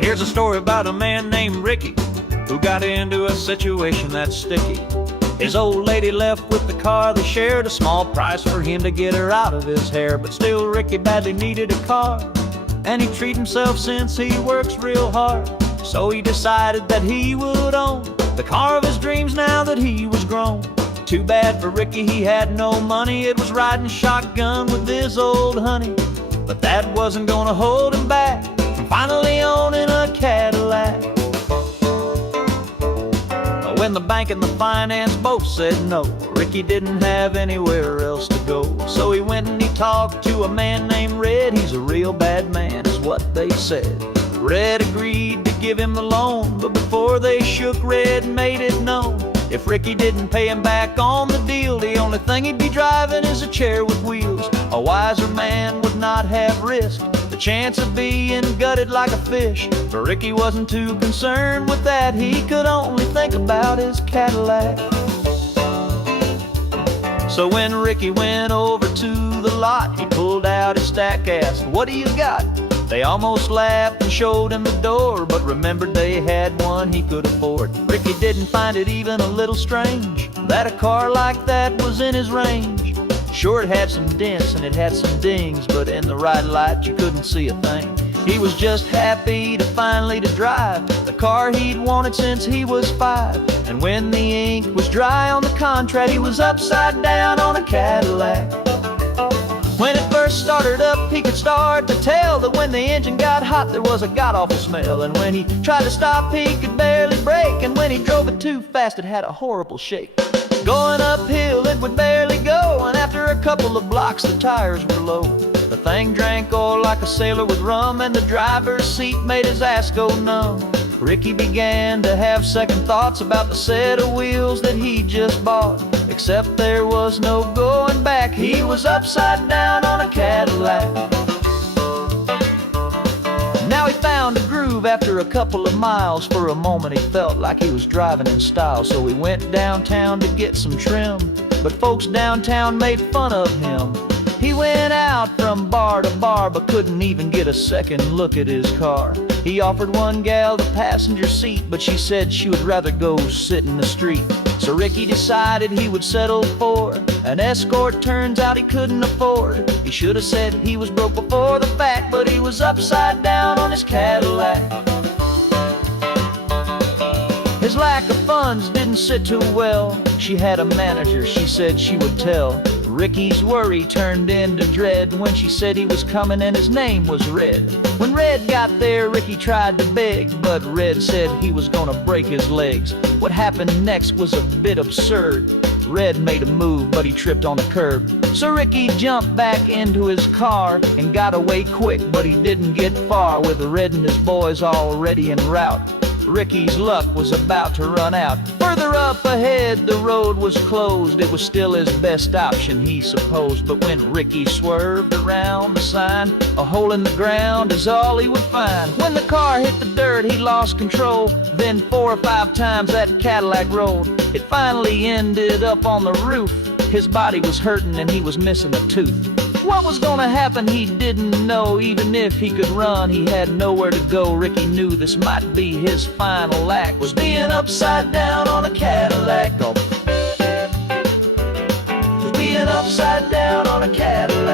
Here's a story about a man named Ricky who got into a situation that's sticky. His old lady left with the car they shared, a small price for him to get her out of his hair. But still Ricky badly needed a car, and he'd treat himself since he works real hard. So he decided that he would own the car of his dreams now that he was grown. Too bad for Ricky, he had no money. It was riding shotgun with his old honey. But that wasn't gonna hold him back from finally owning a Cadillac. When the bank and the finance both said no, Ricky didn't have anywhere else to go. So he went and he talked to a man named Red. He's a real bad man, is what they said. Red agreed to give him the loan, but before they shook, Red made it known if Ricky didn't pay him back on the deal, the only thing he'd be driving is a chair with wheels. A wiser man would not have risked the chance of being gutted like a fish. But Ricky wasn't too concerned with that. He could only think about his Cadillac. So when Ricky went over to the lot, he pulled out his stack, asked, "What do you got?" They almost laughed and showed him the door, but remembered they had one he could afford. Ricky didn't find it even a little strange that a car like that was in his range. Sure, it had some dents and it had some dings, but in the right light you couldn't see a thing. He was just happy to finally to drive the car he'd wanted since he was 5. And when the ink was dry on the contract, he was upside down on a Cadillac. When it first started up, he could start to tell that when the engine got hot, there was a god-awful smell. And when he tried to stop, he could barely brake. And when he drove it too fast, it had a horrible shake. Going uphill, it would barely go, and after a couple of blocks, the tires were low. The thing drank oil like a sailor with rum, and the driver's seat made his ass go numb. Ricky began to have second thoughts about the set of wheels that he just bought. Except there was no going back. He was upside down on a Cadillac. Now he found a groove after a couple of miles. For a moment he felt like he was driving in style. So he went downtown to get some trim, but folks downtown made fun of him. He went out from bar to bar, but couldn't even get a second look at his car. He offered one gal the passenger seat, but she said she would rather go sit in the street. So Ricky decided he would settle for an escort. Turns out he couldn't afford. He should have said he was broke before the fact, but he was upside down on his Cadillac. His lack of funds didn't sit too well. She had a manager, she said she would tell. Ricky's worry turned into dread when she said he was coming and his name was Red. When Red got there, Ricky tried to beg, but Red said he was gonna break his legs. What happened next was a bit absurd. Red made a move, but he tripped on the curb. So Ricky jumped back into his car and got away quick, but he didn't get far with Red and his boys already en route. Ricky's luck was about to run out. Further up ahead, the road was closed. It was still his best option, he supposed. But when Ricky swerved around the sign, a hole in the ground is all he would find. When the car hit the dirt, he lost control. Then 4 or 5 times that Cadillac rolled. It finally ended up on the roof. His body was hurting and he was missing a tooth. What was gonna happen he didn't know. Even if he could run, he had nowhere to go. Ricky knew this might be his final act, was being upside down on a Cadillac. Was being upside down on a Cadillac.